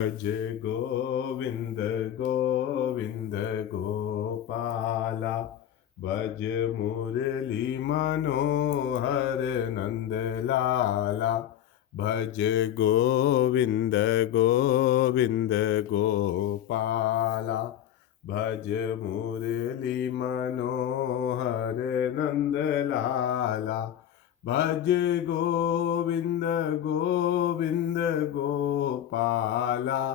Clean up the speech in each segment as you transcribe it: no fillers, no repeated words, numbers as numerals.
भज गोविंद गोविंद गोपाला, भज मुरली मनोहर नंद लाला। भज गोविंद गोविंद गोपाला, भज मुरली मनोहर नंद लाला। भज गोविंद गोविंद गोपाला,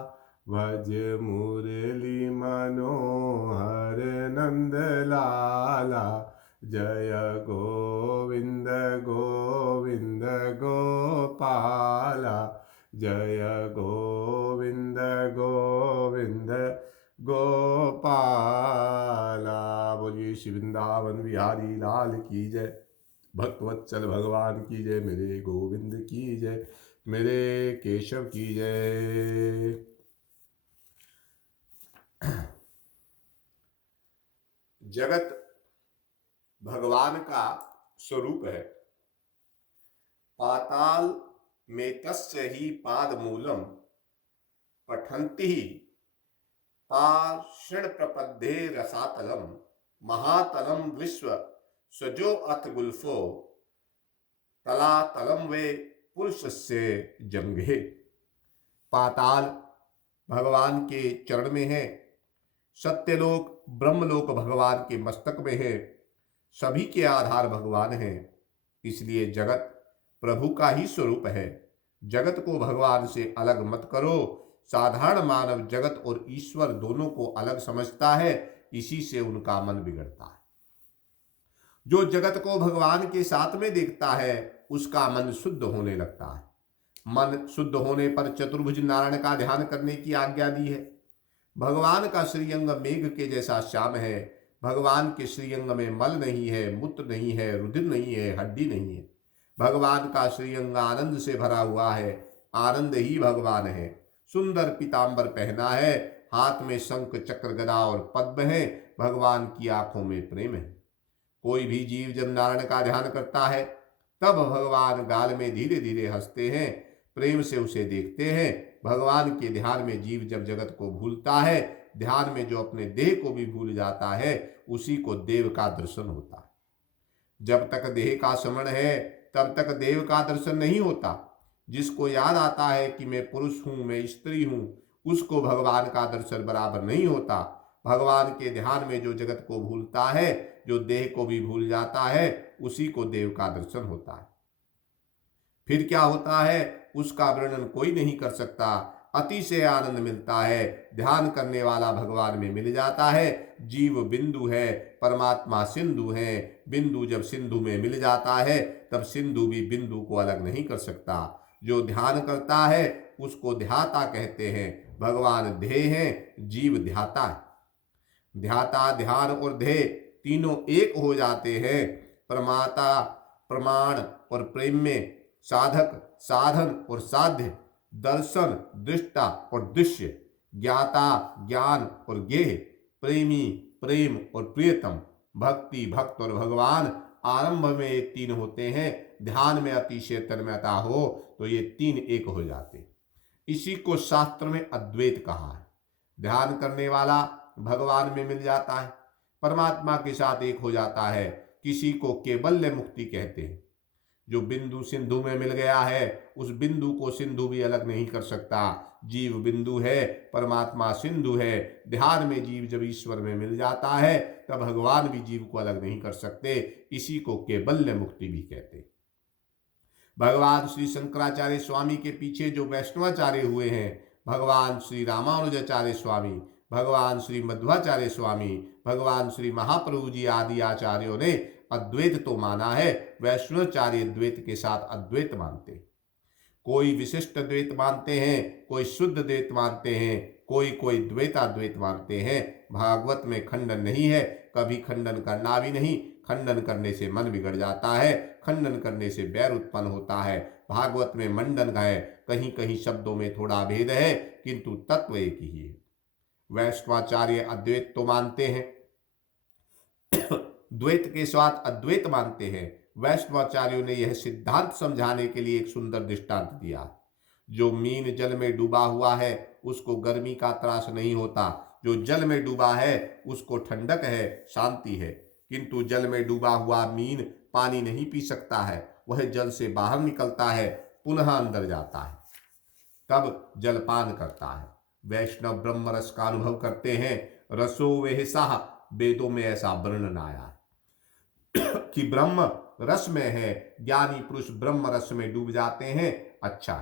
भज मुरली मनोहर नंद लाला। जय गोविंद गोविंद गोपाला, जय गोविंद गोविंद गोपाला। बोलिए श्री वृंदावन बिहारी लाल की जय। भक्तवत्सल भगवान की जय। मेरे गोविंद की जय। मेरे केशव की जय। जगत भगवान का स्वरूप है। पाताल में तस्य ही पाद मूलम, पठन्ति पाषण प्रपद्ये रसातलम। महातलम विश्व सजो अथ गुल्फो, तलातलम वे पुरुष से जंगे। पाताल भगवान के चरण में है, सत्यलोक ब्रह्मलोक भगवान के मस्तक में है। सभी के आधार भगवान है, इसलिए जगत प्रभु का ही स्वरूप है। जगत को भगवान से अलग मत करो। साधारण मानव जगत और ईश्वर दोनों को अलग समझता है, इसी से उनका मन बिगड़ता है। जो जगत को भगवान के साथ में देखता है, उसका मन शुद्ध होने लगता है। मन शुद्ध होने पर चतुर्भुज नारायण का ध्यान करने की आज्ञा दी है। भगवान का श्रीअंग मेघ के जैसा श्याम है। भगवान के श्रीअंग में मल नहीं है, मूत्र नहीं है, रुधिर नहीं है, हड्डी नहीं है। भगवान का श्रीअंग आनंद से भरा हुआ है। आनंद ही भगवान है। सुंदर पीतांबर पहना है, हाथ में शंख चक्र गदा और पद्म है। भगवान की आंखों में प्रेम है। कोई भी जीव जब नारायण का ध्यान करता है, तब भगवान गाल में धीरे धीरे हंसते हैं, प्रेम से उसे देखते हैं। भगवान के ध्यान में जीव जब जगत को भूलता है, ध्यान में जो अपने देह को भी भूल जाता है, उसी को देव का दर्शन होता है। जब तक देह का स्मरण है, तब तक देव का दर्शन नहीं होता। जिसको याद आता है कि मैं पुरुष हूं, मैं स्त्री हूं, उसको भगवान का दर्शन बराबर नहीं होता। भगवान के ध्यान में जो जगत को भूलता है, जो देह को भी भूल जाता है, उसी को देव का दर्शन होता है। फिर क्या होता है, उसका वर्णन कोई नहीं कर सकता। अतिशय आनंद मिलता है। ध्यान करने वाला भगवान में मिल जाता है। जीव बिंदु है, परमात्मा सिंधु है। बिंदु जब सिंधु में मिल जाता है, तब सिंधु भी बिंदु को अलग नहीं कर सकता। जो ध्यान करता है, उसको ध्याता कहते हैं। भगवान ध्येय है, जीव ध्याता है। ध्याता, ध्यान और ध्येय तीनों एक हो जाते हैं। प्रमाता, प्रमाण और प्रेम में साधक, साधन और साध्य, दर्शन, दृष्टा और दृश्य, ज्ञाता, ज्ञान और ज्ञेय, प्रेमी, प्रेम और प्रियतम, भक्ति, भक्त और भगवान। आरंभ में ये तीन होते हैं। ध्यान में अतिशय तन्मयता हो तो ये तीन एक हो जाते। इसी को शास्त्र में अद्वैत कहा है। ध्यान करने वाला भगवान में मिल जाता है, परमात्मा के साथ एक हो जाता है। किसी को केवल्य मुक्ति कहते हैं। जो बिंदु सिंधु में मिल गया है, उस बिंदु को सिंधु भी अलग नहीं कर सकता। जीव बिंदु है, परमात्मा सिंधु है। ध्यान में जीव जब ईश्वर में मिल जाता है, तब भगवान भी जीव को अलग नहीं कर सकते। इसी को केवल्य मुक्ति भी कहते हैं। भगवान श्री शंकराचार्य स्वामी के पीछे जो वैष्णवाचार्य हुए हैं, भगवान श्री रामानुजाचार्य स्वामी, भगवान श्री मध्वाचार्य स्वामी, भगवान श्री महाप्रभु जी आदि आचार्यों ने अद्वैत तो माना है, वैष्णवाचार्य द्वैत के साथ अद्वैत मानते हैं। कोई विशिष्ट द्वैत मानते हैं, कोई शुद्ध द्वैत मानते हैं, कोई द्वैताद्वैत मानते हैं। भागवत में खंडन नहीं है, कभी खंडन करना भी नहीं। खंडन करने से मन बिगड़ जाता है, खंडन करने से बैर उत्पन्न होता है। भागवत में मंडन है, कहीं कहीं शब्दों में थोड़ा भेद है, किंतु तत्व एक ही है। वैष्णवाचार्य अद्वैत तो मानते हैं, द्वैत के साथ अद्वैत मानते हैं। वैष्णवाचार्यों ने यह सिद्धांत समझाने के लिए एक सुंदर दृष्टांत दिया। जो मीन जल में डूबा हुआ है उसको गर्मी का त्रास नहीं होता, जो जल में डूबा है उसको ठंडक है, शांति है। किंतु जल में डूबा हुआ मीन पानी नहीं पी सकता है, वह जल से बाहर निकलता है, पुनः अंदर जाता है, तब जलपान करता है। वैष्णव ब्रह्म रस का अनुभव करते हैं। रसो वेहसाह, वेदों में ऐसा वर्णन आया है कि ब्रह्म रस में है, ज्ञानी पुरुष ब्रह्म रस में डूब जाते हैं। अच्छा,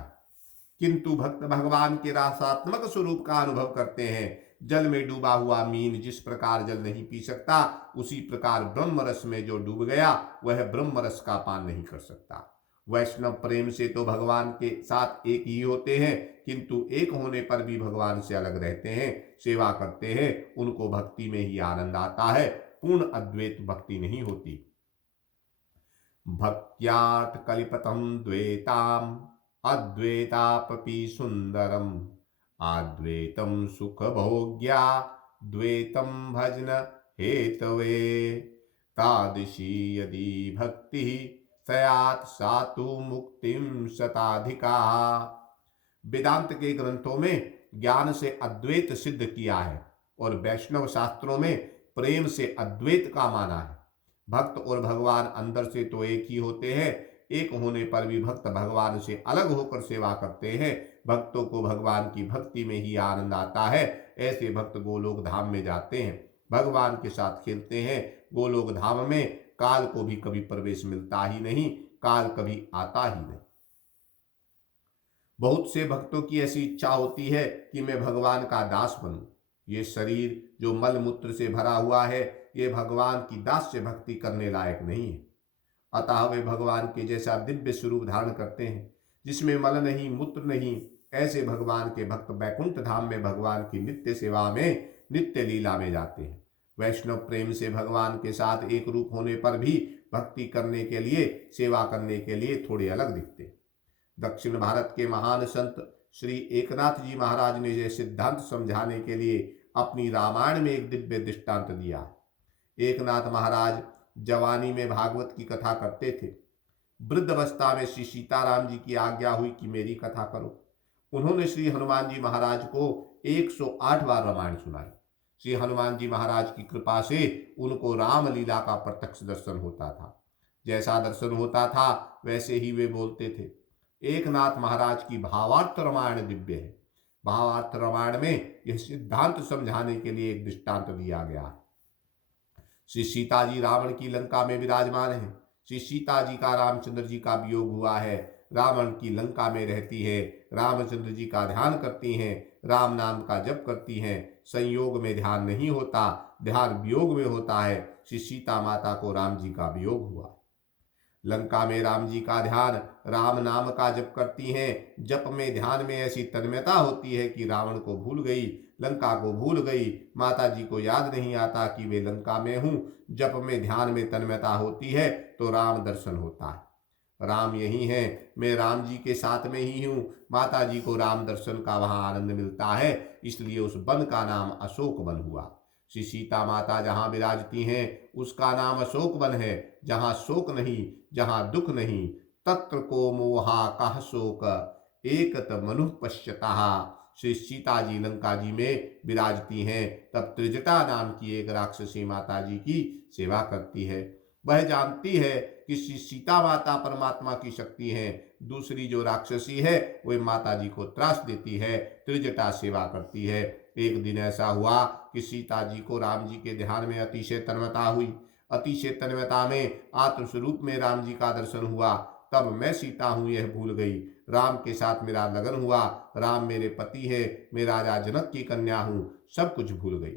किंतु भक्त भगवान के रसात्मक स्वरूप का अनुभव करते हैं। जल में डूबा हुआ मीन जिस प्रकार जल नहीं पी सकता, उसी प्रकार ब्रह्म रस में जो डूब गया वह ब्रह्म रस का पान नहीं कर सकता। वैष्णव प्रेम से तो भगवान के साथ एक ही होते हैं, किंतु एक होने पर भी भगवान से अलग रहते हैं, सेवा करते हैं। उनको भक्ति में ही आनंद आता है, पूर्ण अद्वैत भक्ति नहीं होती। भक्त्यात् कलिपतम द्वैताम अद्वैतापि सुंदरम अद्वैतम सुख भोग्या द्वैतम भजन हेतवे तादृशी यदि भक्ति सयात सातु मुक्तिम शताधिका। वेदांत के ग्रंथों में ज्ञान से अद्वैत सिद्ध किया है और वैष्णव शास्त्रों में प्रेम से अद्वैत का माना है। भक्त और भगवान अंदर से तो एक ही होते हैं, एक होने पर भी भक्त भगवान से अलग होकर सेवा करते हैं। भक्तों को भगवान की भक्ति में ही आनंद आता है। ऐसे भक्त गोलोक धाम में जाते हैं, भगवान के साथ खेलते हैं। गोलोक धाम में काल को भी कभी प्रवेश मिलता ही नहीं, काल कभी आता ही नहीं। बहुत से भक्तों की ऐसी इच्छा होती है कि मैं भगवान का दास बनूं। ये शरीर जो मल मूत्र से भरा हुआ है, ये भगवान की दास्य भक्ति करने लायक नहीं है। अतः वे भगवान के जैसा दिव्य स्वरूप धारण करते हैं, जिसमें मल नहीं, मूत्र नहीं। ऐसे भगवान के भक्त बैकुंठ धाम में भगवान की नित्य सेवा में, नित्य लीला में जाते हैं। वैष्णव प्रेम से भगवान के साथ एक रूप होने पर भी भक्ति करने के लिए, सेवा करने के लिए थोड़े अलग दिखते हैं। दक्षिण भारत के महान संत श्री एकनाथ जी महाराज ने यह सिद्धांत समझाने के लिए अपनी रामायण में एक दिव्य दृष्टांत दिया। एकनाथ महाराज जवानी में भागवत की कथा करते थे। वृद्ध अवस्था में श्री सीताराम जी की आज्ञा हुई कि मेरी कथा करो। उन्होंने श्री हनुमान जी महाराज को 108 बार रामायण सुनाई। श्री हनुमान जी महाराज की कृपा से उनको रामलीला का प्रत्यक्ष दर्शन होता था। जैसा दर्शन होता था वैसे ही वे बोलते थे। एकनाथ महाराज की भावार्थ रामायण दिव्य है। भावार्थ रामायण में यह सिद्धांत समझाने के लिए एक दृष्टांत दिया गया है। श्री सीता जी रावण की लंका में विराजमान है। श्री सीता जी का रामचंद्र जी का वियोग हुआ है, रावण की लंका में रहती है, रामचंद्र जी का ध्यान करती हैं, राम नाम का जप करती हैं। संयोग में ध्यान नहीं होता, ध्यान वियोग में होता है। श्री सीता माता को राम जी का वियोग हुआ। लंका में राम जी का ध्यान, राम नाम का जप करती हैं। जप में, ध्यान में ऐसी तन्मयता होती है कि रावण को भूल गई, लंका को भूल गई। माता जी को याद नहीं आता कि वे लंका में हूँ। जप में, ध्यान में तन्मयता होती है तो राम दर्शन होता है। राम यही है, मैं राम जी के साथ में ही हूँ। माता जी को राम दर्शन का वहाँ आनंद मिलता है, इसलिए उस वन का नाम अशोक वन हुआ। श्री सीता माता जहाँ विराजती हैं उसका नाम अशोक वन है। जहाँ शोक नहीं, जहाँ दुख नहीं, तत्र को मोहा कह शोक एकत मनु पश्यता। श्री सीता जी लंका जी में विराजती हैं। तब त्रिजटा नाम की एक राक्षसी माता जी की सेवा करती है। वह जानती है कि श्री सीता माता परमात्मा की शक्ति है। दूसरी जो राक्षसी है वह माता जी को त्रास देती है, त्रिजटा सेवा करती है। एक दिन ऐसा हुआ कि सीता जी को राम जी के ध्यान में अतिशय तन्मयता हुई। अतिशय तन्मयता में आत्मस्वरूप में राम जी का दर्शन हुआ। तब मैं सीता हूँ यह भूल गई। राम के साथ मेरा लगन हुआ, राम मेरे पति है, मैं राजा जनक की कन्या हूँ, सब कुछ भूल गई।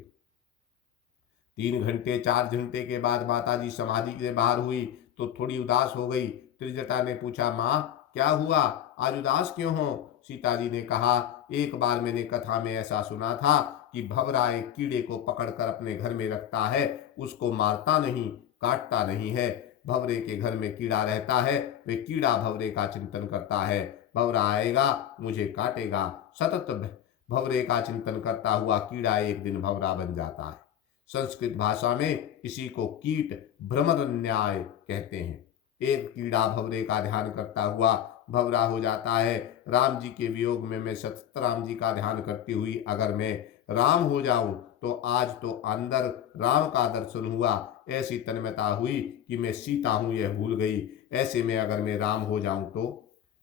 3 घंटे 4 घंटे के बाद माता जी समाधि से बाहर हुई तो थोड़ी उदास हो गई। त्रिजटा ने पूछा, माँ क्या हुआ, आज उदास क्यों हो? सीता जी ने कहा, एक बार मैंने कथा में ऐसा सुना था कि भंवरा एक कीड़े को पकड़कर अपने घर में रखता है, उसको मारता नहीं, काटता नहीं है। भंवरे के घर में कीड़ा रहता है, वे कीड़ा भंवरे का चिंतन करता है। भंवरा आएगा, मुझे काटेगा। सतत भंवरे का चिंतन करता हुआ कीड़ा एक दिन भंवरा बन जाता है। संस्कृत भाषा में इसी को कीट भ्रमर न्याय कहते हैं। एक कीड़ा भंवरे का ध्यान करता हुआ भंवरा हो जाता है। राम जी के वियोग में मैं सतत राम जी का ध्यान करती हुई अगर मैं राम हो जाऊं तो आज तो अंदर राम का दर्शन हुआ, ऐसी तन्मयता हुई कि मैं सीता हूं यह भूल गई। ऐसे में अगर मैं राम हो जाऊं तो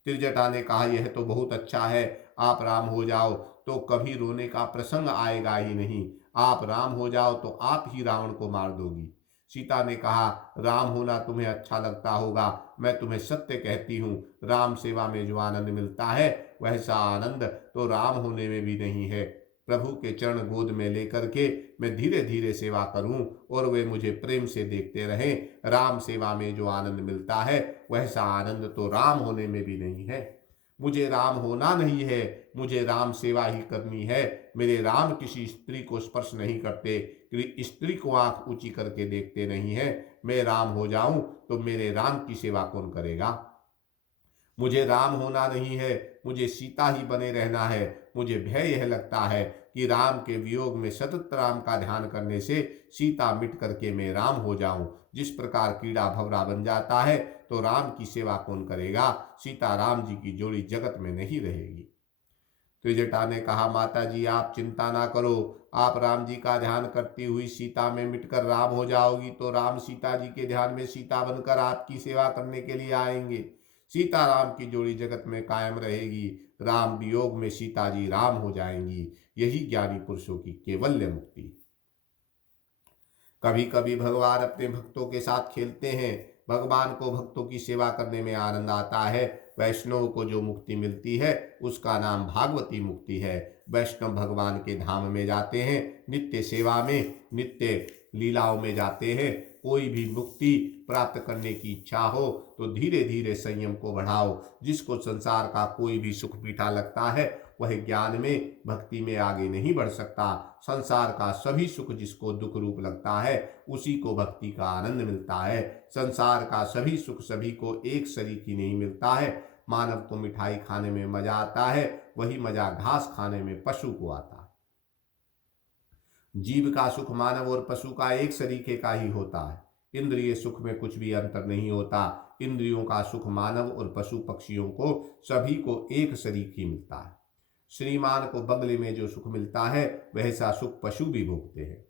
त्रिजटा ने कहा, यह तो बहुत अच्छा है, आप राम हो जाओ तो कभी रोने का प्रसंग आएगा ही नहीं। आप राम हो जाओ तो आप ही रावण को मार दोगी। सीता ने कहा, राम होना तुम्हें अच्छा लगता होगा, मैं तुम्हें सत्य कहती हूँ, राम सेवा में जो आनंद मिलता है वैसा आनंद तो राम होने में भी नहीं है। प्रभु के चरण गोद में लेकर के मैं धीरे धीरे सेवा करूं और वे मुझे प्रेम से देखते रहें। राम सेवा में जो आनंद मिलता है वैसा आनंद तो राम होने में भी नहीं है। मुझे राम होना नहीं है, मुझे राम सेवा ही करनी है। मेरे राम किसी स्त्री को स्पर्श नहीं करते, स्त्री को आंख ऊंची करके देखते नहीं है। मैं राम हो जाऊं तो मेरे राम की सेवा कौन करेगा। मुझे राम होना नहीं है, मुझे सीता ही बने रहना है। मुझे भय यह लगता है कि राम के वियोग में सतत राम का ध्यान करने से सीता मिट करके मैं राम हो जाऊं। जिस प्रकार कीड़ा भंवरा बन जाता है तो राम की सेवा कौन करेगा। सीता राम जी की जोड़ी जगत में नहीं रहेगी। त्रिजटा ने कहा, माता जी आप चिंता ना करो, आप राम जी का ध्यान करती हुई सीता में मिटकर राम हो जाओगी तो राम सीता जी के ध्यान में सीता बनकर आपकी सेवा करने के लिए आएंगे। सीता राम की जोड़ी जगत में कायम रहेगी। राम वियोग में सीता जी राम हो जाएंगी। यही ज्ञानी पुरुषों की केवल्य मुक्ति। कभी कभी भगवान अपने भक्तों के साथ खेलते हैं। भगवान को भक्तों की सेवा करने में आनंद आता है। वैष्णव को जो मुक्ति मिलती है उसका नाम भागवती मुक्ति है। वैष्णव भगवान के धाम में जाते हैं, नित्य सेवा में, नित्य लीलाओं में जाते हैं। कोई भी मुक्ति प्राप्त करने की इच्छा हो तो धीरे धीरे संयम को बढ़ाओ। जिसको संसार का कोई भी सुख मीठा लगता है वह ज्ञान में, भक्ति में आगे नहीं बढ़ सकता। संसार का सभी सुख जिसको दुख रूप लगता है उसी को भक्ति का आनंद मिलता है। संसार का सभी सुख सभी को एक शरीक ही नहीं मिलता है। मानव को मिठाई खाने में मजा आता है, वही मजा घास खाने में पशु को आता है। जीव का सुख मानव और पशु का एक सरीके का ही होता है। इंद्रिय सुख में कुछ भी अंतर नहीं होता। इंद्रियों का सुख मानव और पशु पक्षियों को सभी को एक सरीक ही मिलता है। श्रीमान को बंगले में जो सुख मिलता है वैसा सुख पशु भी भोगते हैं।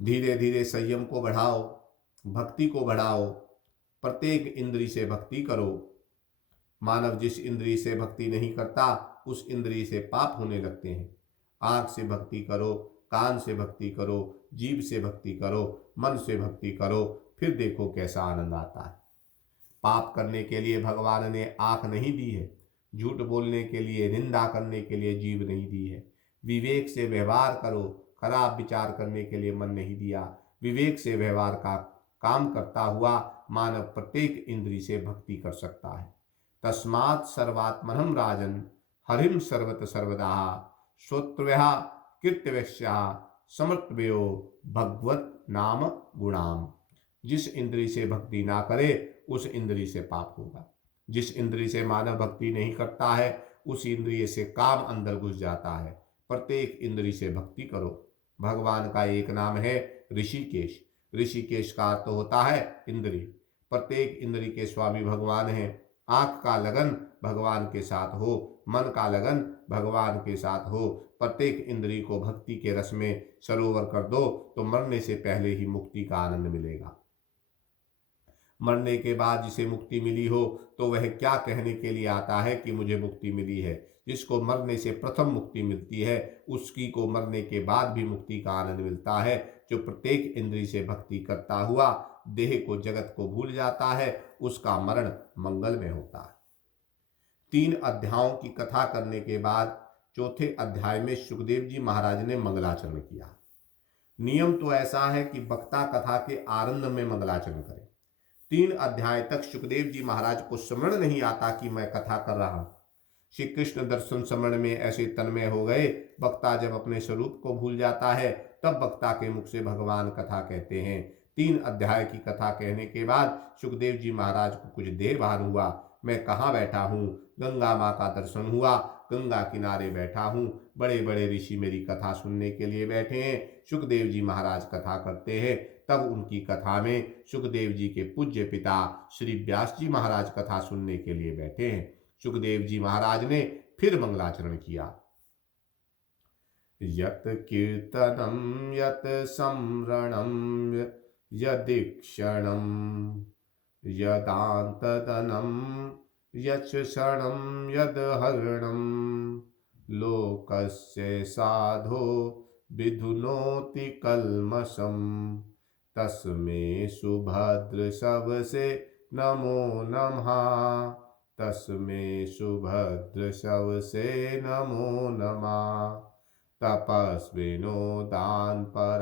धीरे धीरे संयम को बढ़ाओ, भक्ति को बढ़ाओ, प्रत्येक इंद्री से भक्ति करो। मानव जिस इंद्री से भक्ति नहीं करता उस इंद्री से पाप होने लगते हैं। आंख से भक्ति करो, कान से भक्ति करो, जीभ से भक्ति करो, मन से भक्ति करो, फिर देखो कैसा आनंद आता है। पाप करने के लिए भगवान ने आंख नहीं दी है, झूठ बोलने के लिए, निंदा करने के लिए जीभ नहीं दी है। विवेक से व्यवहार करो, खराब विचार करने के लिए मन नहीं दिया। विवेक से व्यवहार का काम करता हुआ मानव प्रत्येक इंद्री से भक्ति कर सकता है। तस्मात् सर्वात्मनम राजन हरिम सर्वत सर्वदा श्रोत्रव्यः कीर्तव्यः समर्तव्यो भगवत नाम गुणाम। जिस इंद्री से भक्ति ना करे उस इंद्री से पाप होगा। जिस इंद्री से मानव भक्ति नहीं करता है उस इंद्रिय से काम अंदर घुस जाता है। प्रत्येक इंद्री से भक्ति करो। भगवान का एक नाम है ऋषिकेश। ऋषिकेश का अर्थ होता है इंद्री। प्रत्येक इंद्री के स्वामी भगवान है। आंख का लगन भगवान के साथ हो, मन का लगन भगवान के साथ हो। प्रत्येक इंद्री को भक्ति के रस में सरोवर कर दो तो मरने से पहले ही मुक्ति का आनंद मिलेगा। मरने के बाद जिसे मुक्ति मिली हो तो वह क्या कहने के लिए आता है कि मुझे मुक्ति मिली है। जिसको मरने से प्रथम मुक्ति मिलती है उसकी को मरने के बाद भी मुक्ति का आनंद मिलता है। जो प्रत्येक इंद्री से भक्ति करता हुआ देह को, जगत को भूल जाता है उसका मरण मंगलमय होता है। 3 अध्यायों की कथा करने के बाद चौथे अध्याय में सुखदेव जी महाराज ने मंगलाचरण किया। नियम तो ऐसा है कि वक्ता कथा के आरंभ में मंगलाचरण करे। 3 अध्याय तक सुखदेव जी महाराज को स्मरण नहीं आता कि मैं कथा कर रहा हूं। श्री कृष्ण दर्शन स्मरण में ऐसे तन्मय हो गए। वक्ता जब अपने स्वरूप को भूल जाता है तब वक्ता के मुख से भगवान कथा कहते हैं। 3 अध्याय की कथा कहने के बाद सुखदेव जी महाराज को कुछ देर भान हुआ। मैं कहाँ बैठा हूँ? गंगा माँ का दर्शन हुआ, गंगा किनारे बैठा हूँ। बड़े बड़े ऋषि मेरी कथा सुनने के लिए बैठे हैं। सुखदेव जी महाराज कथा करते हैं। तब उनकी कथा में सुखदेव जी के पूज्य पिता श्री व्यास जी महाराज कथा सुनने के लिए बैठे हैं। सुखदेव जी महाराज ने फिर मंगलाचरण किया। यत कीर्तनम यत स्मरणम यदीक्षणम यदान्तदनं यच्छरणं यदहरणं लोकस्य साधो विधुनोति कल्मषं तस्मै सुभद्रशवसे नमो नमः। तस्मै सुभद्रशवसे नमो नमः। तपस्विनो दानपरायशस्विनो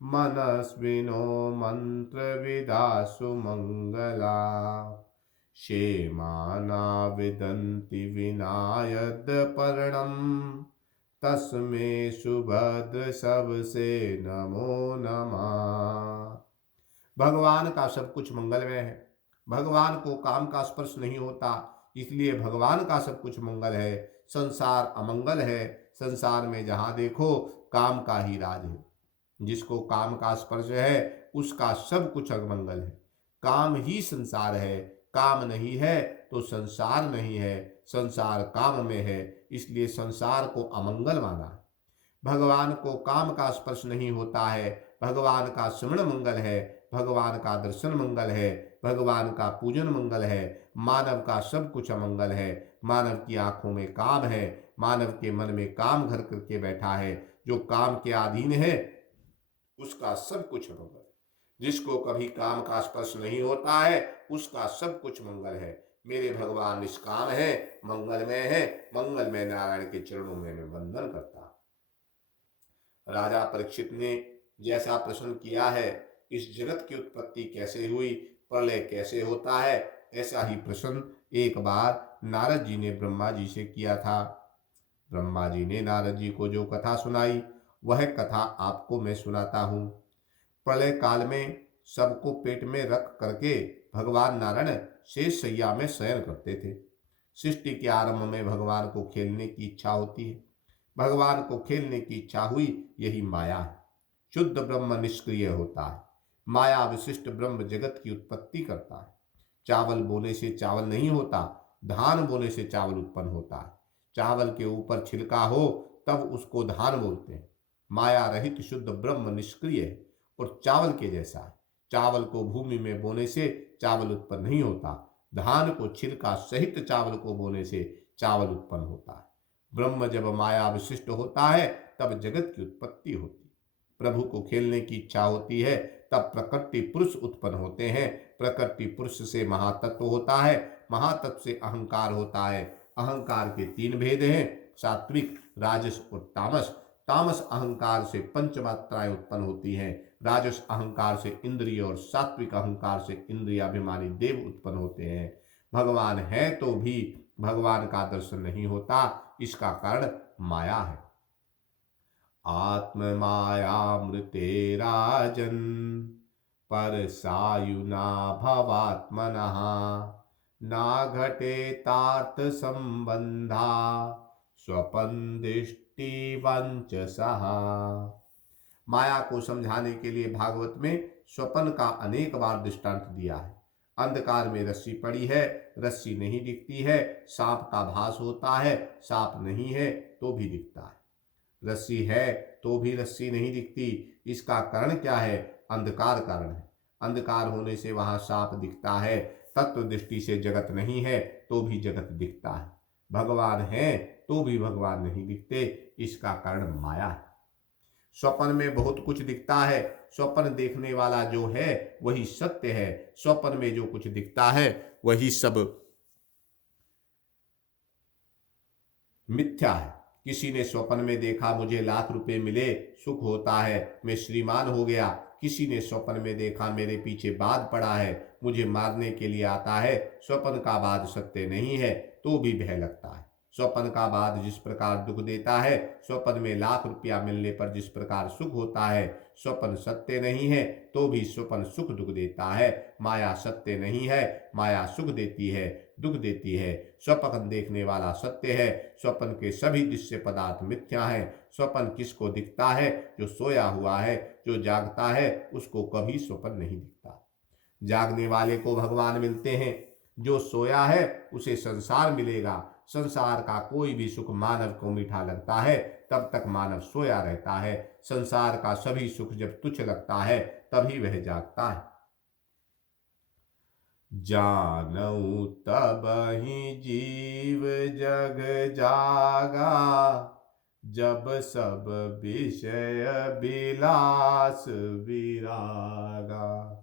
मनस्विनो मंत्रविदासु मंगला क्षेमाना विदन्ति विनायदपर्णं तस्मै सुभद्रशवसे नमो नमः। भगवान का सब कुछ मंगलमय है। भगवान को काम का स्पर्श नहीं होता, इसलिए भगवान का सब कुछ मंगल है। संसार अमंगल है। संसार में जहाँ देखो काम का ही राज है। जिसको काम का स्पर्श है उसका सब कुछ अमंगल है। काम ही संसार है। काम नहीं है तो संसार नहीं है। संसार काम में है, इसलिए संसार को अमंगल माना है। भगवान को काम का स्पर्श नहीं होता है। भगवान का स्मरण मंगल है। भगवान का दर्शन मंगल है। भगवान का पूजन मंगल है। मानव का सब कुछ अमंगल है। मानव की आंखों में काम है। मानव के मन में काम घर करके बैठा है। जो काम के अधीन है उसका सब कुछ मंगल है। जिसको कभी काम का स्पर्श नहीं होता है उसका सब कुछ मंगल है। मेरे भगवान निष्काम है, मंगलमय है। मंगलमय नारायण के चरणों में मैं वंदन करता हूं। राजा परीक्षित ने जैसा प्रश्न किया है, इस जगत की उत्पत्ति कैसे हुई, प्रलय कैसे होता है, ऐसा ही प्रश्न एक बार नारद जी ने ब्रह्मा जी से किया था। ब्रह्मा जी ने नारद जी को जो कथा सुनाई वह कथा आपको मैं सुनाता हूँ। प्रलय काल में सबको पेट में रख करके भगवान नारायण शेष शैया में शयन करते थे। सृष्टि के आरंभ में भगवान को खेलने की इच्छा होती है। भगवान को खेलने की इच्छा हुई, यही माया है। शुद्ध ब्रह्म निष्क्रिय होता है। माया विशिष्ट ब्रह्म जगत की उत्पत्ति करता है। चावल बोने से चावल नहीं होता, धान बोने से चावल उत्पन्न होता है। चावल के ऊपर छिलका हो तब उसको धान बोलते हैं। माया रहित शुद्ध ब्रह्म निष्क्रिय है और चावल के जैसा है। चावल को भूमि में बोने से चावल उत्पन्न नहीं होता, धान को छिलका सहित चावल को बोने से चावल उत्पन्न होता है। ब्रह्म जब माया विशिष्ट होता है तब जगत की उत्पत्ति होती है। प्रभु को खेलने की इच्छा होती है तब प्रकृति पुरुष उत्पन्न होते हैं। प्रकृति पुरुष से महातत्व होता है। महातत्व से अहंकार होता है। अहंकार के तीन भेद हैं, सात्विक, राजस और तामस। तामस अहंकार से पंच मात्राएं उत्पन्न होती हैं। राजस अहंकार से इंद्रिय और सात्विक अहंकार से इंद्रियाभिमानी देव उत्पन्न होते हैं। भगवान है तो भी भगवान का दर्शन नहीं होता, इसका कारण माया है। आत्म मायामृते राजन पर सायुना भवात्मनः ना घटे तात संबंधा स्वपन दृष्टि वंचसः। माया को समझाने के लिए भागवत में स्वपन का अनेक बार दृष्टांत दिया है। अंधकार में रस्सी पड़ी है, रस्सी नहीं दिखती है। सांप का भास होता है, सांप नहीं है तो भी दिखता है। रस्सी है तो भी रस्सी नहीं दिखती। इसका कारण क्या है? अंधकार कारण है। अंधकार होने से वहां सांप दिखता है। तत्व दृष्टि से जगत नहीं है तो भी जगत दिखता है। भगवान है तो भी भगवान नहीं दिखते, इसका कारण माया है। स्वप्न में बहुत कुछ दिखता है। स्वप्न देखने वाला जो है वही सत्य है। स्वप्न में जो कुछ दिखता है वही सब मिथ्या है। किसी ने स्वप्न में देखा मुझे लाख रुपए मिले, सुख होता है, मैं श्रीमान हो गया। किसी ने स्वप्न में देखा मेरे पीछे बाघ पड़ा है, मुझे मारने के लिए आता है। स्वप्न का बाघ सत्य नहीं है तो भी भय लगता है। स्वप्न का बाद जिस प्रकार दुख देता है, स्वप्न में लाख रुपया मिलने पर जिस प्रकार सुख होता है, स्वप्न सत्य नहीं है तो भी स्वप्न सुख दुख देता है। माया सत्य नहीं है, माया सुख देती है, दुख देती है। स्वप्न देखने वाला सत्य है, स्वप्न के सभी दृश्य पदार्थ मिथ्या है। स्वप्न किसको दिखता है? जो सोया हुआ है, जो जागता है उसको कभी स्वप्न नहीं दिखता। जागने वाले को भगवान मिलते हैं, जो सोया है उसे संसार मिलेगा। संसार का कोई भी सुख मानव को मीठा लगता है तब तक मानव सोया रहता है। संसार का सभी सुख जब तुच्छ लगता है तभी वह जागता है। जानऊ तबहि जीव जग जागा, जब सब विषय विलास विरागा।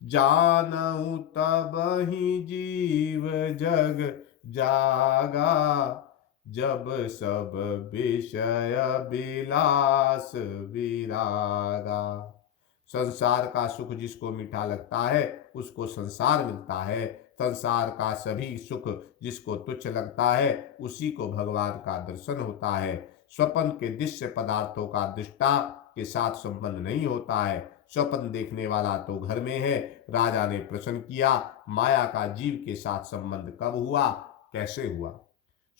जानऊ तबहि जीव जग जागा, जब सब विषय विलास विरागा। संसार का सुख जिसको मीठा लगता है उसको संसार मिलता है। संसार का सभी सुख जिसको तुच्छ लगता है उसी को भगवान का दर्शन होता है। स्वप्न के दृश्य पदार्थों का दृष्टा के साथ संबंध नहीं होता है। स्वप्न देखने वाला तो घर में है। राजा ने प्रश्न किया, माया का जीव के साथ संबंध कब हुआ, कैसे हुआ?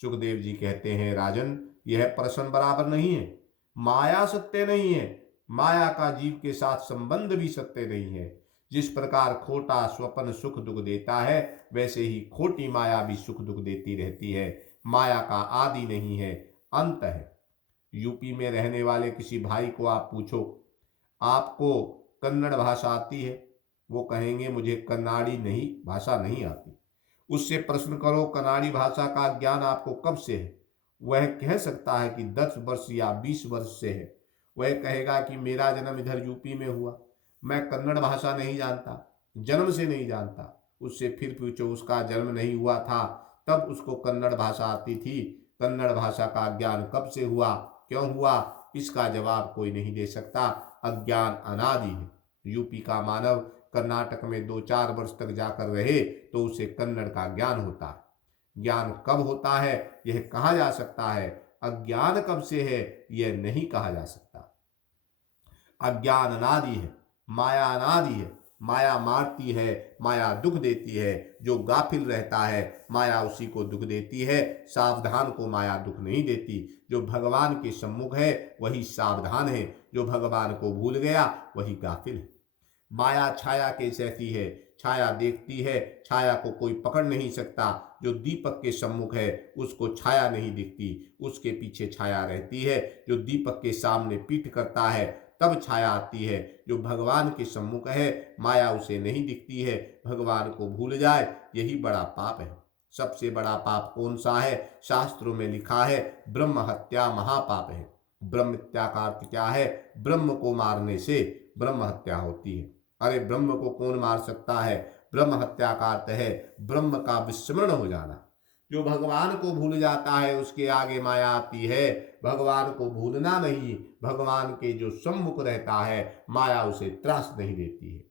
सुखदेव जी कहते हैं, राजन, यह प्रश्न बराबर नहीं है। माया सत्य नहीं है, माया का जीव के साथ संबंध भी सत्य नहीं है। जिस प्रकार खोटा स्वप्न सुख दुख देता है, वैसे ही खोटी माया भी सुख दुख देती रहती है। माया का आदि नहीं है, अंत है। यूपी में रहने वाले किसी भाई को आप पूछो, आपको कन्नड़ भाषा आती है? वो कहेंगे, मुझे कन्नाड़ी नहीं भाषा नहीं आती। उससे प्रश्न करो, कन्नाड़ी भाषा का ज्ञान आपको कब से है? वह कह सकता है कि 10 वर्ष या 20 वर्ष से है। वह कहेगा कि मेरा जन्म इधर यूपी में हुआ, मैं कन्नड़ भाषा नहीं जानता, जन्म से नहीं जानता। उससे फिर पूछो, उसका जन्म नहीं हुआ था तब उसको कन्नड़ भाषा आती थी। कन्नड़ भाषा का ज्ञान कब से हुआ, क्यों हुआ, इसका जवाब कोई नहीं दे सकता। अज्ञान अनादि है। यूपी का मानव कर्नाटक में 2-4 वर्ष तक जाकर रहे तो उसे कन्नड़ का ज्ञान होता है। ज्ञान कब होता है यह कहा जा सकता है, अज्ञान कब से है यह नहीं कहा जा सकता। अज्ञान अनादि है, माया अनादि है। माया मारती है, माया दुख देती है। जो गाफिल रहता है माया उसी को दुख देती है। सावधान को माया दुख नहीं देती। जो भगवान के सम्मुख है वही सावधान है, जो भगवान को भूल गया वही गाफिल है। माया छाया के जैसी है, छाया देखती है, छाया को कोई पकड़ नहीं सकता। जो दीपक के सम्मुख है उसको छाया नहीं दिखती, उसके पीछे छाया रहती है। जो दीपक के सामने पीठ करता है तब छाया आती है। जो भगवान के सम्मुख है माया उसे नहीं दिखती है। भगवान को भूल जाए यही बड़ा पाप है। सबसे बड़ा पाप कौन सा है? शास्त्रों में लिखा है, ब्रह्म हत्या महापाप है। ब्रह्म हत्या का अर्थ क्या है? ब्रह्म को मारने से ब्रह्म हत्या होती है। अरे ब्रह्म को कौन मार सकता है? ब्रह्म हत्या का अर्थ है ब्रह्म का विस्मरण हो जाना। जो भगवान को भूल जाता है उसके आगे माया आती है। भगवान को भूलना नहीं, भगवान के जो सम्मुख रहता है माया उसे त्रास नहीं देती है।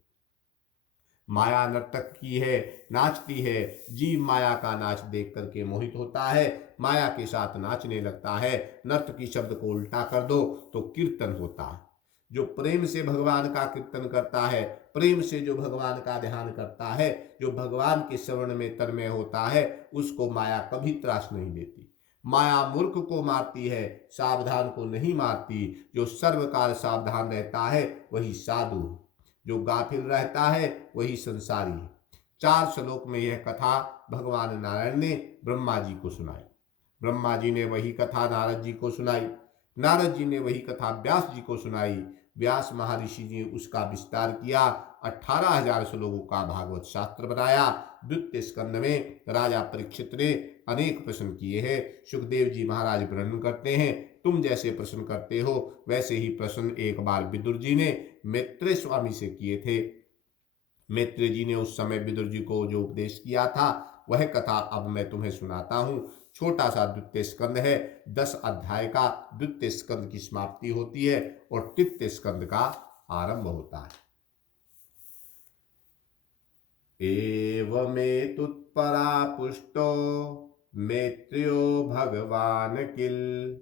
माया नर्तक की है, नाचती है। जीव माया का नाच देख करके मोहित होता है, माया के साथ नाचने लगता है। नर्तकी शब्द को उल्टा कर दो तो कीर्तन होता है। जो प्रेम से भगवान का कीर्तन करता है, प्रेम से जो भगवान का ध्यान करता है, जो भगवान के श्रवण में तन्मय होता है, उसको माया कभी त्रास नहीं देती। माया मूर्ख को मारती है, सावधान को नहीं मारती। जो सर्वकाल सावधान रहता है वही साधु है, जो गाफिल रहता है वही संसारी है। 4 श्लोक में यह कथा भगवान नारायण ने ब्रह्मा जी को सुनाई। ब्रह्मा जी ने वही कथा नारद जी को सुनाई। नारद जी ने वही कथा व्यास जी को सुनाई। व्यास महर्षि जी ने उसका विस्तार किया। 18,000 श्लोकों का भागवत शास्त्र बनाया। द्वितीय स्कंद में राजा परीक्षित ने अनेक प्रश्न किए हैं। सुखदेव जी महाराज वर्णन करते हैं, तुम जैसे प्रश्न करते हो वैसे ही प्रश्न एक बार विदुर जी ने मैत्रेय स्वामी से किए थे। मैत्रेय जी ने उस समय विदुर जी को जो उपदेश किया था वह कथा अब मैं तुम्हें सुनाता हूँ। छोटा सा द्वितीय स्कंद है, 10 अध्याय का। द्वितीय स्कंद की समाप्ति होती है और तृतीय स्कंद का आरंभ होता है। एवमेतुत्परा पुष्टो मैत्रेयो भगवान किल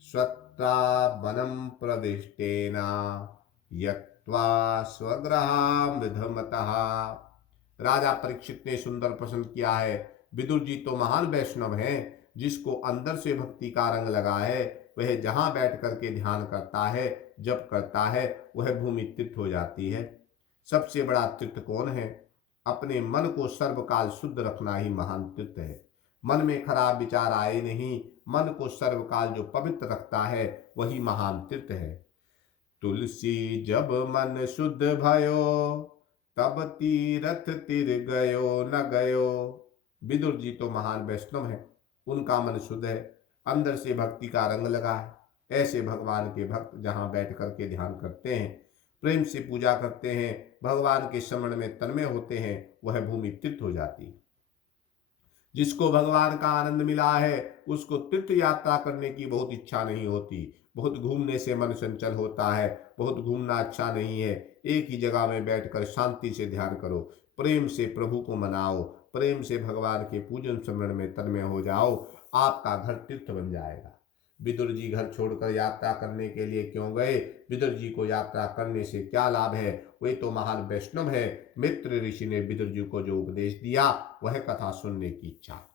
स्वत्रा वनम प्रविष्टेना यत्वा स्वगृहामृधमतः। राजा परीक्षित ने सुंदर प्रश्न किया है। विदुर जी तो महान वैष्णव हैं, जिसको अंदर से भक्ति का रंग लगा है, वह जहां बैठ करके ध्यान करता है, जप करता है, वह भूमि तीर्थ हो जाती है। सबसे बड़ा तीर्थ कौन है? अपने मन को सर्वकाल शुद्ध रखना ही महान तीर्थ है। मन में खराब विचार आए नहीं, मन को सर्वकाल जो पवित्र रखता है वही महान तीर्थ है। तुलसी जब मन शुद्ध भयो, तब तीरथ तिर गयो न गयो। विदुर जी तो महान वैष्णव है, उनका मन शुद्ध है, अंदर से भक्ति का रंग लगा है। ऐसे भगवान के भक्त जहां बैठ करके ध्यान करते हैं, प्रेम से पूजा करते हैं, भगवान के स्मरण में तन्मय होते हैं, वह भूमि तीर्थ हो जाती है। जिसको भगवान का आनंद मिला है, उसको तीर्थ यात्रा करने की बहुत इच्छा नहीं होती। बहुत घूमने से मन चंचल होता है, बहुत घूमना अच्छा नहीं है। एक ही जगह में बैठकर शांति से ध्यान करो, प्रेम से प्रभु को मनाओ, प्रेम से भगवान के पूजन स्मरण में तन्मय हो जाओ, आपका घर तीर्थ बन जाएगा। विदुर जी घर छोड़कर यात्रा करने के लिए क्यों गए? विदुर जी को यात्रा करने से क्या लाभ है? वे तो महान वैष्णव है। मित्र ऋषि ने विदुर जी को जो उपदेश दिया, वह कथा सुनने की इच्छा।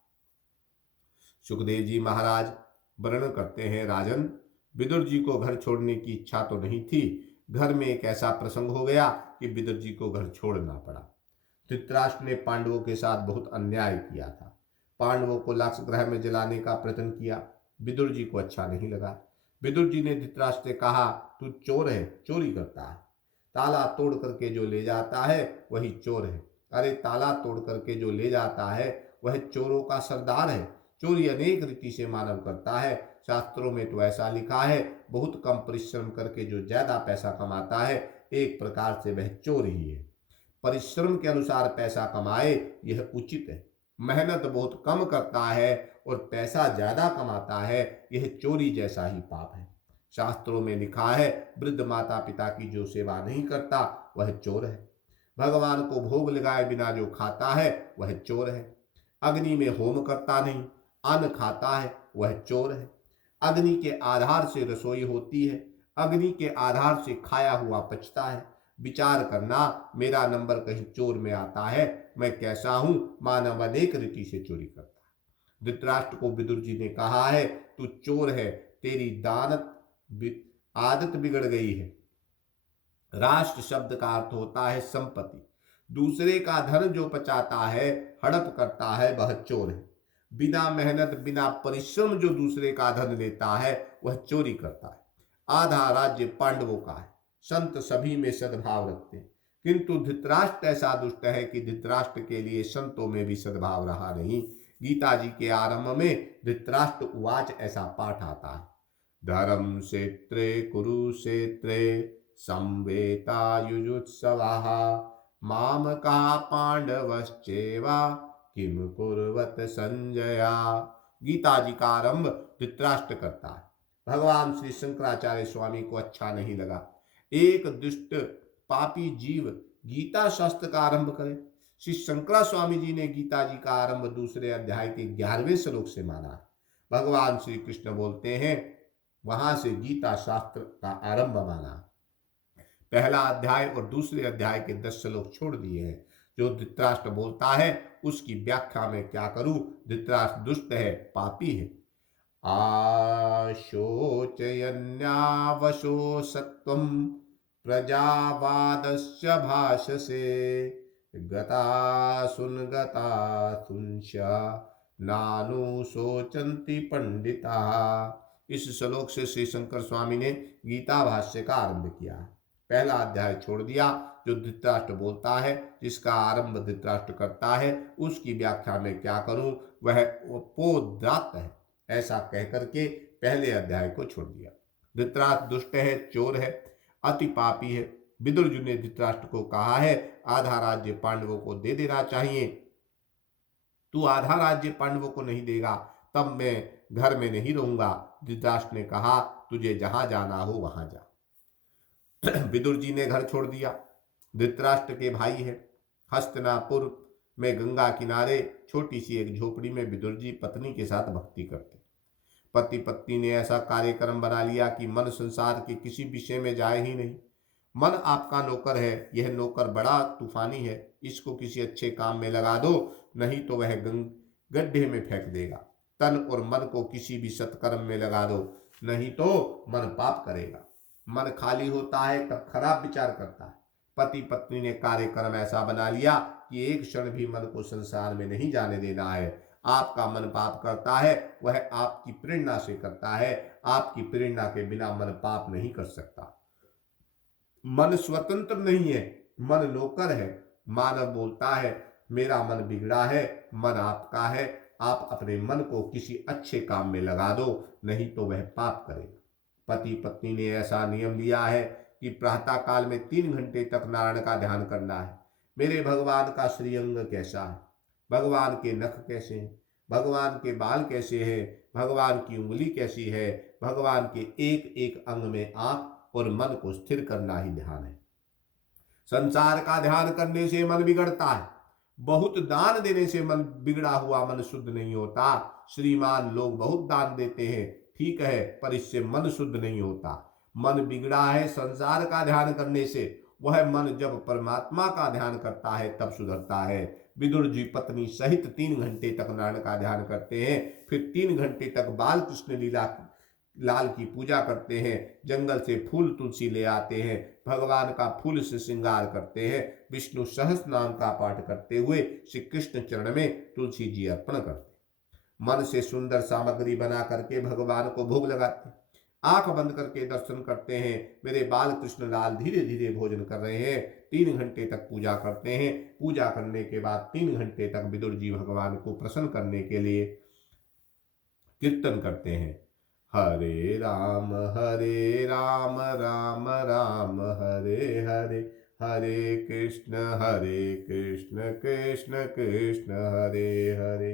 सुखदेव जी महाराज वर्णन करते हैं, राजन, विदुर जी को घर छोड़ने की इच्छा तो नहीं थी। घर में एक ऐसा प्रसंग हो गया कि विदुर जी को घर छोड़ना पड़ा। धृतराष्ट्र ने पांडवों के साथ बहुत अन्याय किया था। पांडवों को लाक्ष ग्रह में जलाने का प्रयत्न किया। विदुर जी को अच्छा नहीं लगा। विदुर जी ने धृतराष्ट्र से कहा, तू चोर है, चोरी करता है। ताला तोड़ करके जो ले जाता है वही चोर है। अरे ताला तोड़ करके जो ले जाता है वह चोरों का सरदार है। चोरी अनेक रीति से मानव करता है। शास्त्रों में तो ऐसा लिखा है, बहुत कम परिश्रम करके जो ज्यादा पैसा कमाता है, एक प्रकार से वह चोर ही है। परिश्रम के अनुसार पैसा कमाए, यह उचित है। मेहनत बहुत कम करता है और पैसा ज्यादा कमाता है, यह चोरी जैसा ही पाप है। शास्त्रों में लिखा है, वृद्ध माता पिता की जो सेवा नहीं करता वह चोर है। भगवान को भोग लगाए बिना जो खाता है वह चोर है। अग्नि में होम करता नहीं, अन्न खाता है, वह चोर है। अग्नि के आधार से रसोई होती है, अग्नि के आधार से खाया हुआ पचता है। विचार करना, मेरा नंबर कहीं चोर में आता है, मैं कैसा हूं? मानव अनेक रीति से चोरी करता है। धृतराष्ट्र को विदुर जी ने कहा है, तू चोर है, तेरी दानत आदत बिगड़ गई है। राष्ट्र शब्द का अर्थ होता है संपत्ति। दूसरे का धन जो पचाता है, हड़प करता है, वह चोर है। बिना मेहनत बिना परिश्रम जो दूसरे का धन लेता है वह चोरी करता है। आधा राज्य पांडवों का है। संत सभी में सद्भाव रखते हैं, किंतु धृतराष्ट्र ऐसा दुष्ट है कि धृतराष्ट्र के लिए संतों में भी सद्भाव रहा नहीं। गीता जी के आरंभ में धृतराष्ट्र उवाच ऐसा पाठ आता है, धर्म क्षेत्रे कुरुक्षेत्रे संवेतायुजुत्सवाः मामका पांडवश्चैवा किम कुर्वत संजया। गीता जी का आरंभ धृतराष्ट्र करता है। भगवान श्री शंकराचार्य स्वामी को अच्छा नहीं लगा एक दुष्ट पापी जीव गीता शास्त्र का आरंभ करे। श्री शंकरा स्वामी जी ने गीता जी का आरंभ दूसरे अध्याय के 11वें श्लोक से माना। भगवान श्री कृष्ण बोलते हैं, वहां से गीता शास्त्र का आरंभ माना। पहला अध्याय और दूसरे अध्याय के 10 श्लोक छोड़ दिए हैं। जो धृतराष्ट्र बोलता है उसकी व्याख्या में क्या करूं? धृतराष्ट्र दुष्ट है, पापी है। आशोचयन्यावशो सत्वं प्रजावादस्य भाषसे गता सुनश नानु शोचन्ति पंडिता। इस श्लोक से श्री शंकर स्वामी ने गीता भाष्य का आरंभ किया। पहला अध्याय छोड़ दिया। जो धृतराष्ट्र बोलता है, जिसका आरंभ धृतराष्ट्र करता है, उसकी व्याख्या में क्या करूं? वह पोद्रात है, ऐसा कहकर के पहले अध्याय को छोड़ दिया। धृतराष्ट्र दुष्ट है, चोर है, अति पापी है। विदुर जी ने धृतराष्ट्र को कहा है, आधा राज्य पांडवों को दे देना चाहिए। तू आधा राज्य पांडवों को नहीं देगा तब मैं घर में नहीं रहूंगा। धृतराष्ट्र ने कहा, तुझे जहां जाना हो वहां जा। विदुर जी ने घर छोड़ दिया। धृतराष्ट्र के भाई है, हस्तिनापुर मैं गंगा किनारे छोटी सी एक झोपड़ी में विदुर जी पत्नी के साथ भक्ति करते। पति पत्नी ने ऐसा कार्यक्रम बना लिया कि मन संसार के किसी विषय में जाए ही नहीं। मन आपका नौकर है, यह नौकर बड़ा तूफानी है, इसको किसी अच्छे काम में लगा दो, नहीं तो वह गड्ढे में फेंक देगा। तन और मन को किसी भी सत्कर्म में लगा दो, नहीं तो मन पाप करेगा। मन खाली होता है तब खराब विचार करता है। पति पत्नी ने कार्यक्रम ऐसा बना लिया कि एक क्षण भी मन को संसार में नहीं जाने देना है। आपका मन पाप करता है, वह आपकी प्रेरणा से करता है। आपकी प्रेरणा के बिना मन पाप नहीं कर सकता। मन स्वतंत्र नहीं है, मन नौकर है। मानव बोलता है मेरा मन बिगड़ा है, मन आपका है, आप अपने मन को किसी अच्छे काम में लगा दो, नहीं तो वह पाप करेगा। पति पत्नी ने ऐसा नियम लिया है कि प्रातः काल में 3 घंटे तक नारायण का ध्यान करना है। मेरे भगवान का श्रीअंग कैसा है, भगवान के नख कैसे हैं, भगवान के बाल कैसे हैं, भगवान की उंगली कैसी है, भगवान के एक एक अंग में आंख और मन को स्थिर करना ही ध्यान है। संसार का ध्यान करने से मन बिगड़ता है। बहुत दान देने से मन बिगड़ा हुआ मन शुद्ध नहीं होता। श्रीमान लोग बहुत दान देते हैं, ठीक है, पर इससे मन शुद्ध नहीं होता। मन बिगड़ा है संसार का ध्यान करने से। वह मन जब परमात्मा का ध्यान करता है तब सुधरता है। विदुर जी पत्नी सहित 3 घंटे तक नारायण का ध्यान करते हैं, फिर 3 घंटे तक बाल कृष्ण लीला लाल की पूजा करते हैं। जंगल से फूल तुलसी ले आते हैं, भगवान का फूल से श्रृंगार करते हैं। विष्णु सहस्त्र नाम का पाठ करते हुए श्री कृष्ण चरण में तुलसी जी अर्पण करते हैं। मन से सुंदर सामग्री बना करके भगवान को भोग लगाते हैं। आंख बंद करके दर्शन करते हैं। मेरे बाल कृष्ण लाल धीरे धीरे भोजन कर रहे हैं। 3 घंटे तक पूजा करते हैं। पूजा करने के बाद 3 घंटे तक विदुर जी भगवान को प्रसन्न करने के लिए कीर्तन करते हैं। हरे राम राम राम हरे हरे, हरे कृष्ण कृष्ण कृष्ण हरे हरे।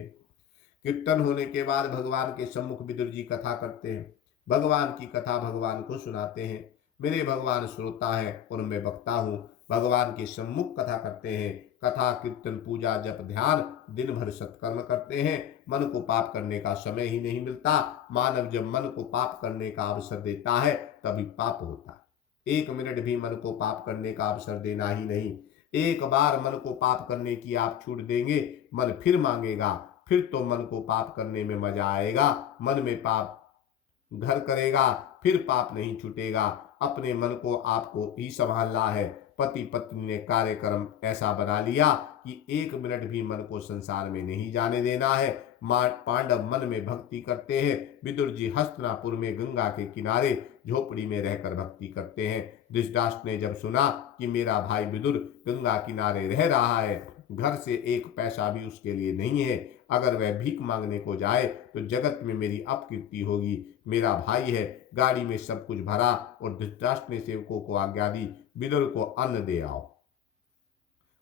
कीर्तन होने के बाद भगवान के सम्मुख विदुर जी कथा करते हैं। भगवान की कथा भगवान को सुनाते हैं। मेरे भगवान श्रोता है और मैं वक्ता हूँ। भगवान के सम्मुख कथा करते हैं। कथा कीर्तन पूजा जप ध्यान दिन भर सत्कर्म करते हैं। मन को पाप करने का समय ही नहीं मिलता। मानव जब मन को पाप करने का अवसर देता है तभी पाप होता है। 1 मिनट भी मन को पाप करने का अवसर देना ही नहीं। एक बार मन को पाप करने की आप छूट देंगे, मन फिर मांगेगा, फिर तो मन को पाप करने में मजा आएगा। मन में पाप घर करेगा, फिर पाप नहीं छूटेगा। अपने मन को आपको ही संभालना है। पति पत्नी ने कार्यक्रम ऐसा बना लिया कि 1 मिनट भी मन को संसार में नहीं जाने देना है। पांडव मन में भक्ति करते हैं। विदुर जी हस्तिनापुर में गंगा के किनारे झोपड़ी में रहकर भक्ति करते हैं। धृतराष्ट्र ने जब सुना कि मेरा भाई विदुर गंगा किनारे रह रहा है, घर से 1 पैसा भी उसके लिए नहीं है, अगर वह भीख मांगने को जाए तो जगत में मेरी अपकीर्ति होगी, मेरा भाई है, गाड़ी में सब कुछ भरा और धृतराष्ट्र ने सेवकों को आज्ञा दी, विदुर को अन्न दे आओ,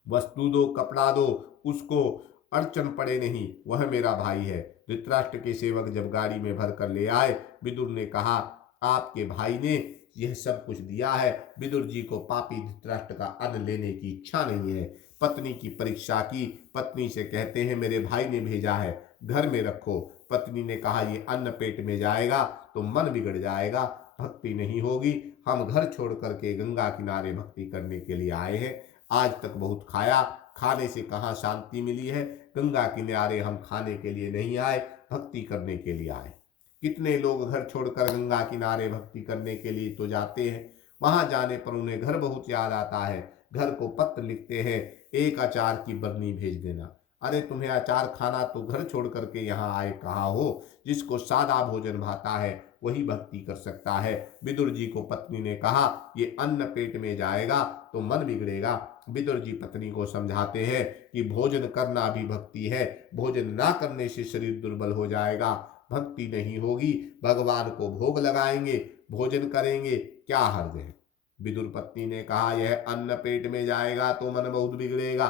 वस्तु दो, कपड़ा दो, उसको अड़चन पड़े नहीं, वह मेरा भाई है। धृतराष्ट्र के सेवक जब गाड़ी में भर कर ले आए, विदुर ने कहा आपके भाई ने यह सब कुछ दिया है। विदुर जी को पापी धृतराष्ट्र का अन्न लेने की इच्छा नहीं है। पत्नी की परीक्षा की। पत्नी से कहते हैं मेरे भाई ने भेजा है, घर में रखो। पत्नी ने कहा ये अन्न पेट में जाएगा तो मन बिगड़ जाएगा, भक्ति नहीं होगी। हम घर छोड़ करके गंगा किनारे भक्ति करने के लिए आए हैं। आज तक बहुत खाया, खाने से कहाँ शांति मिली है। गंगा किनारे हम खाने के लिए नहीं आए, भक्ति करने के लिए आए। कितने लोग घर छोड़कर गंगा किनारे भक्ति करने के लिए तो जाते हैं, वहां जाने पर उन्हें घर बहुत याद आता है। घर को पत्र लिखते हैं, 1 अचार की बरनी भेज देना। अरे तुम्हें अचार खाना तो घर छोड़ करके यहाँ आए कहाँ हो। जिसको सादा भोजन भाता है वही भक्ति कर सकता है। विदुर जी को पत्नी ने कहा ये अन्न पेट में जाएगा तो मन बिगड़ेगा। विदुर जी पत्नी को समझाते हैं कि भोजन करना भी भक्ति है, भोजन ना करने से शरीर दुर्बल हो जाएगा, भक्ति नहीं होगी। भगवान को भोग लगाएंगे, भोजन करेंगे, क्या हर्ज है। विदुर पत्नी ने कहा यह अन्न पेट में जाएगा तो मन बहुत बिगड़ेगा।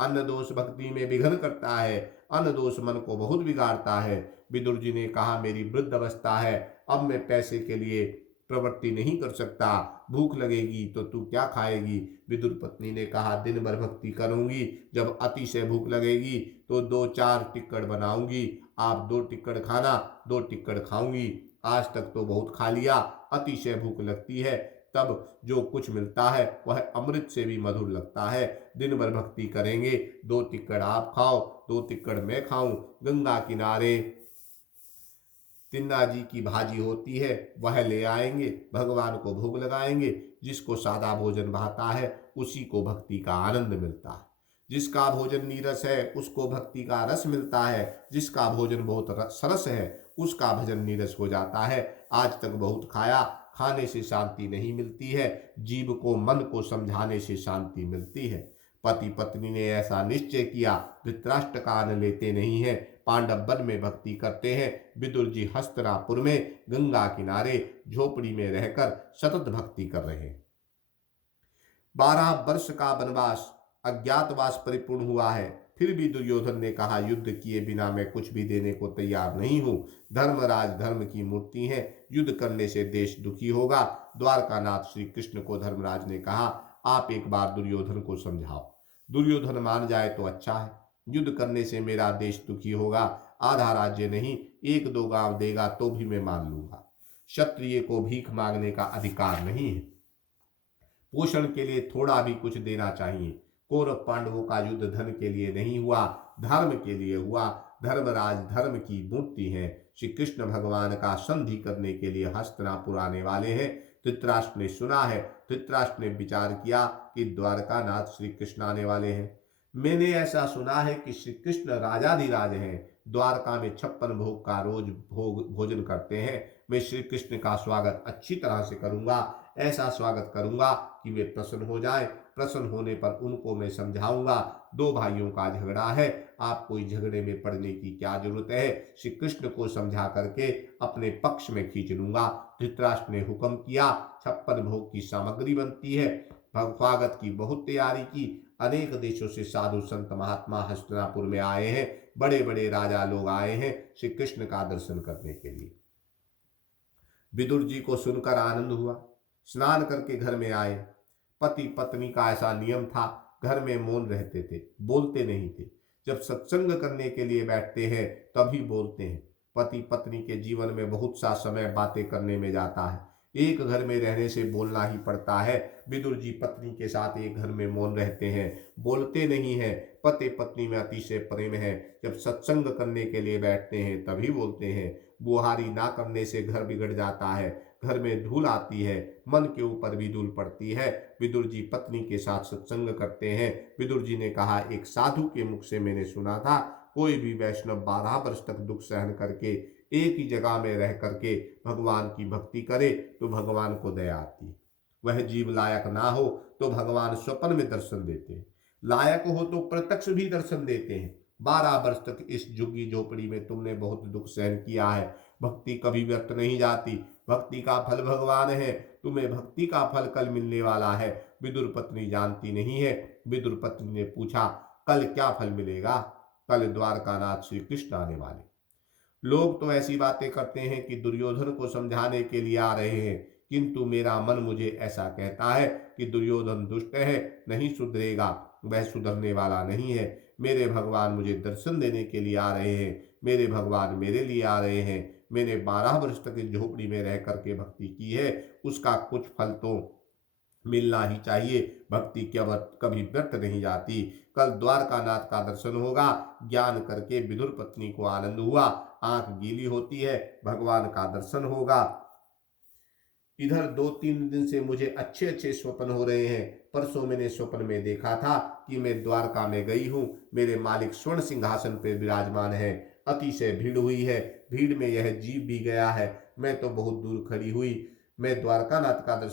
अन्न दोष भक्ति में विघ्न करता है, अन्न दोष मन को बहुत बिगाड़ता है। विदुर जी ने कहा मेरी वृद्ध अवस्था है, अब मैं पैसे के लिए प्रवृत्ति नहीं कर सकता, भूख लगेगी तो तू क्या खाएगी? विदुर पत्नी ने कहा, दिन भर भक्ति करूंगी, जब अतिशय भूख लगेगी तो 2-4 टिक्कड़ बनाऊंगी, आप 2 टिक्कड़ खाना, 2 टिक्कड़ खाऊंगी। आज तक तो बहुत खा लिया, अतिशय भूख लगती है तब जो कुछ मिलता है वह अमृत से भी मधुर लगता है। दिन भर भक्ति करेंगे, 2 टिक्कड़ आप खाओ, 2 टिक्कड़ मैं खाऊं। गंगा किनारे तिन्ना जी की भाजी होती है, वह ले आएंगे, भगवान को भोग लगाएंगे। जिसको सादा भोजन भाता है उसी को भक्ति का आनंद मिलता है। जिसका भोजन नीरस है उसको भक्ति का रस मिलता है। जिसका भोजन बहुत सरस है उसका भजन नीरस हो जाता है। आज तक बहुत खाया, खाने से शांति नहीं मिलती है, जीव को मन को समझाने से शांति मिलती है। पति पत्नी ने ऐसा निश्चय किया, धृतराष्ट्र कान लेते नहीं है, पांडव वन में भक्ति करते हैं। विदुर जी हस्तिनापुर में गंगा किनारे झोपड़ी में रहकर सतत भक्ति कर रहे हैं। 12 वर्ष का वनवास अज्ञातवास परिपूर्ण हुआ है, फिर भी दुर्योधन ने कहा, युद्ध किए बिना मैं कुछ भी देने को तैयार नहीं हूं। धर्मराज धर्म की मूर्ति है, युद्ध करने से देश दुखी होगा। द्वारकानाथ श्री कृष्ण को धर्मराज ने कहा, आप एक बार दुर्योधन को समझाओ, दुर्योधन मान जाए तो अच्छा है। युद्ध करने से मेरा देश दुखी होगा, आधा राज्य नहीं 1-2 गांव देगा तो भी मैं मान लूंगा। क्षत्रिय को भीख मांगने का अधिकार नहीं है, पोषण के लिए थोड़ा भी कुछ देना चाहिए। कौरव पांडवों का युद्ध धन के लिए नहीं हुआ, धर्म के लिए हुआ। धर्मराज धर्म की मूर्ति है। श्री कृष्ण भगवान का संधि करने के लिए हस्तिनापुर आने वाले हैं। धृतराष्ट्र ने सुना है, धृतराष्ट्र ने विचार किया कि द्वारकानाथ श्री कृष्ण आने वाले हैं। मैंने ऐसा सुना है कि श्री कृष्ण राजाधिराज हैं, द्वारका में 56 भोग का रोज भोजन करते हैं। मैं श्री कृष्ण का स्वागत अच्छी तरह से करूंगा, ऐसा स्वागत करूंगा कि वे प्रसन्न हो जाएं। प्रसन्न होने पर उनको मैं समझाऊंगा, 2 भाइयों का झगड़ा है, आप कोई झगड़े में पड़ने की क्या जरूरत है। श्री कृष्ण को समझा करके अपने पक्ष में खींच लूंगा। धृतराष्ट्र ने हुक्म किया, 56 भोग की सामग्री बनती है। स्वागत की बहुत तैयारी की। अनेक देशों से साधु संत महात्मा हस्तिनापुर में आए हैं, बड़े बड़े राजा लोग आए हैं श्री कृष्ण का दर्शन करने के लिए। विदुर जी को सुनकर आनंद हुआ, स्नान करके घर में आए। पति पत्नी का ऐसा नियम था, घर में मौन रहते थे, बोलते नहीं थे। जब सत्संग करने के लिए बैठते हैं तभी बोलते हैं। पति पत्नी के जीवन में बहुत सा समय बातें करने में जाता है, एक घर में रहने से बोलना ही पड़ता है। विदुर जी पत्नी के साथ एक घर में मौन रहते हैं, बोलते नहीं हैं। पति पत्नी में अतिशय प्रेम है, जब सत्संग करने के लिए बैठते हैं तभी बोलते हैं। बुहारी ना करने से घर बिगड़ जाता है, घर में धूल आती है, मन के ऊपर भी धूल पड़ती है। विदुर जी पत्नी के साथ सत्संग करते हैं। विदुर जी ने कहा, एक साधु के मुख से मैंने सुना था, कोई भी वैष्णव 12 वर्ष तक दुख सहन करके एक ही जगह में रह करके भगवान की भक्ति करे तो भगवान को दया आती है। वह जीव लायक ना हो तो भगवान स्वप्न में दर्शन देते हैं, लायक हो तो प्रत्यक्ष भी दर्शन देते हैं। 12 वर्ष तक इस झुग्गी झोपड़ी में तुमने बहुत दुख सहन किया है, भक्ति कभी व्यर्थ नहीं जाती, भक्ति का फल भगवान है, तुम्हें भक्ति का फल कल मिलने वाला है। विदुर पत्नी जानती नहीं है। विदुर पत्नी ने पूछा, कल क्या फल मिलेगा? कल द्वारकानाथ श्री कृष्ण आने वाले। लोग तो ऐसी बातें करते हैं कि दुर्योधन को समझाने के लिए आ रहे हैं, किंतु मेरा मन मुझे ऐसा कहता है कि दुर्योधन दुष्ट है, नहीं सुधरेगा, वह सुधरने वाला नहीं है। मेरे भगवान मुझे दर्शन देने के लिए आ रहे हैं, मेरे भगवान मेरे लिए आ रहे हैं। मैंने 12 वर्ष तक इस झोपड़ी में रह करके भक्ति की है, उसका कुछ फल तो मिलना ही चाहिए। भक्ति कभी व्यर्थ नहीं जाती। कल द्वारकानाथ का दर्शन होगा। ज्ञान करके विदुर पत्नी को आनंद हुआ, आंख गीली होती है, भगवान का दर्शन होगा। इधर 2-3 दिन से मुझे अच्छे अच्छे स्वप्न हो रहे हैं। परसों मैंने स्वप्न में देखा था कि मैं द्वारका में गई हूँ, मेरे मालिक स्वर्ण सिंहासन पर विराजमान है, अतिशय भीड़ हुई है, भीड़ में यह जीव भी गया है, मैं तो बहुत दूर खड़ी हुई। मैं द्वारकानाथ का दर्शन